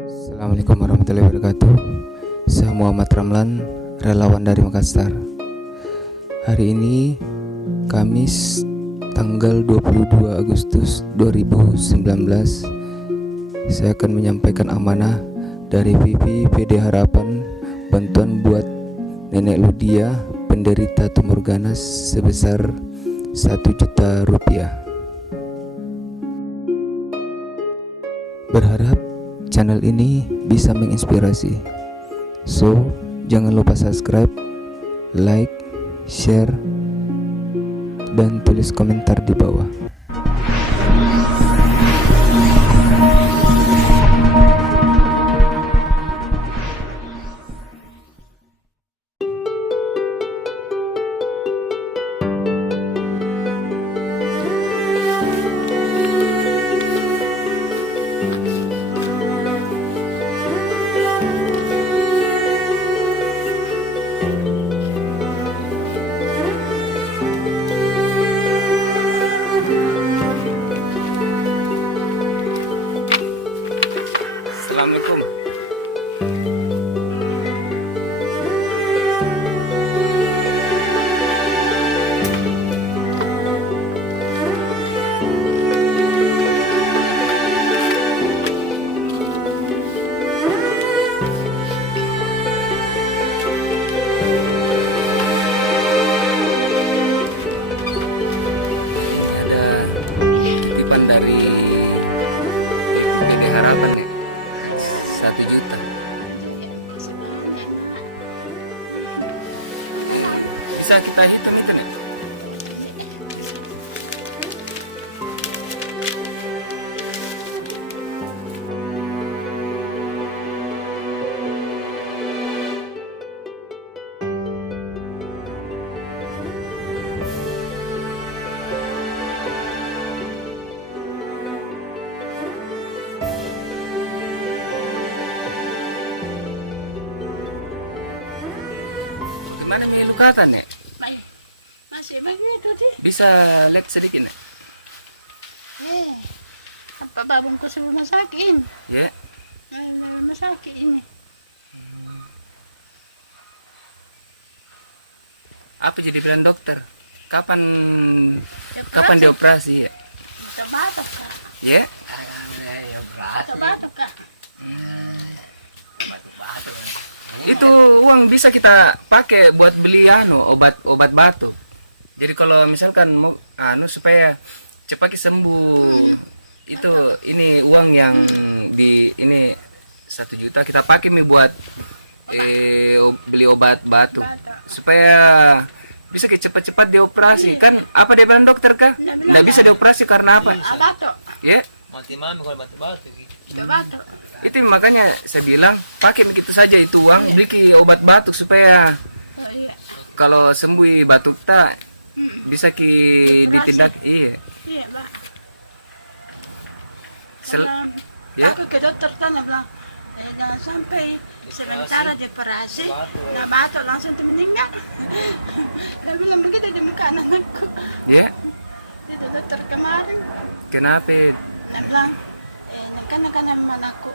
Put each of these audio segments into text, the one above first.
Assalamualaikum warahmatullahi wabarakatuh. Saya Muhammad Ramlan, relawan dari Makassar. Hari ini Kamis tanggal 22 Agustus 2019, saya akan menyampaikan amanah dari VP PD Harapan bantuan buat Nenek Ludia penderita tumor ganas sebesar 1 juta rupiah. Berharap channel ini bisa menginspirasi. So, jangan lupa subscribe, like, share, dan tulis komentar di bawah. Assalamualaikum. Ada titipan dari PD Harapan nih, 1 juta. Bisa kita hitung itu nih. Gimana nih lukatan nih? Baik, masih begitu deh. Bisa lihat sedikit nih? Apa babungku sebelum masakin? Ya. Rumah sakit ini. Apa jadi bilang dokter? Kapan Operasi. dioperasi ya? Kita batuk kak. Ya. Kita batuk kak. Itu uang bisa kita pakai buat beli obat batuk. Jadi kalau misalkan mau supaya cepat sembuh, itu ini uang yang di ini 1 juta kita pakai buat beli obat batuk supaya bisa cepat-cepat dioperasi. Kan apa dia bilang dokter kah? Nggak bisa dioperasi karena apa? Batuk. Ya. Mati mami kalau batu-batu gitu. Kita batuk. Itu makanya saya bilang pakai begitu saja itu uang beli obat batuk supaya Oh iya. kalau sembuh batuk tak bisa ditindak. Iya. Iya pak. Ya. Aku ke dokter tanya bilang, jangan sampai sementara dioperasi, nah batuk langsung tuh meninggal. Dia bilang begitu di muka anakku. Ya. Itu dokter kemarin. Kenapa? Dia bilang, kan anakku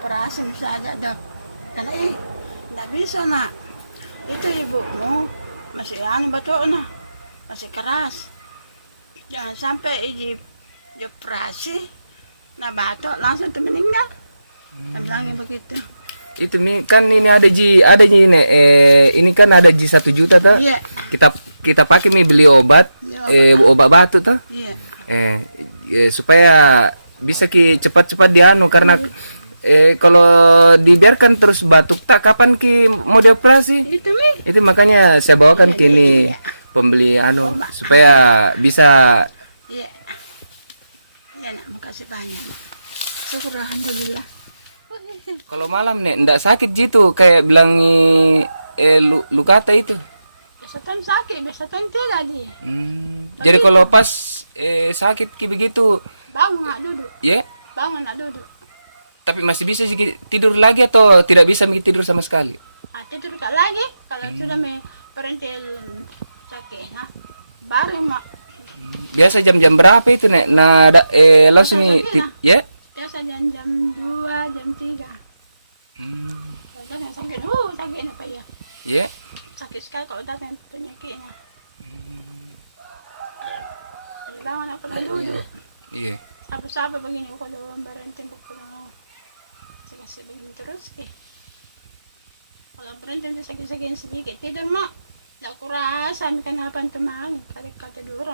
operasi bisa aja dok. Dan nggak bisa nak. Itu ibumu masih batuknya masih keras. Jangan sampai dioperasi, nah batuk langsung tuh meninggal. Dia bilang begitu. Itu kan ini ada ini kan ada 1 juta tuh. Iya. Kita pakai beli obat obat batuk tuh. Iya. Supaya bisa cepat-cepat karena kalau dibiarkan terus batuk tak kapan mau dioperasi. Itu makanya saya bawakan kini pembeli supaya bisa. Iya. Ya nak, makasih banyak. Syukur alhamdulillah. Kalau malam nih ndak sakit gitu kayak bilang lukata itu. Biasanya sakit, biasanya tidak dia. Jadi kalau pas sakit begitu Bangun nak duduk, ya, bangun nak duduk. tapi masih bisa tidur lagi atau tidak bisa tidur sama sekali? Tidur tak lagi kalau sudah berhenti sakit. Baru mak. Biasa jam-jam berapa itu nek? Nah, langsung Biasa, ya? biasa jam 2, jam 3. Ya. Sakit sekali kalau datang penyakitnya. Kailangan ako na duduk. Iya. Sabi begini kalau berhenti pulang. Sige terus eh. Kalau berhenti sakit-sakit sedikit. Tidur mo. Nak kurasa, may kanapan tumangin. Kali ka tiduro.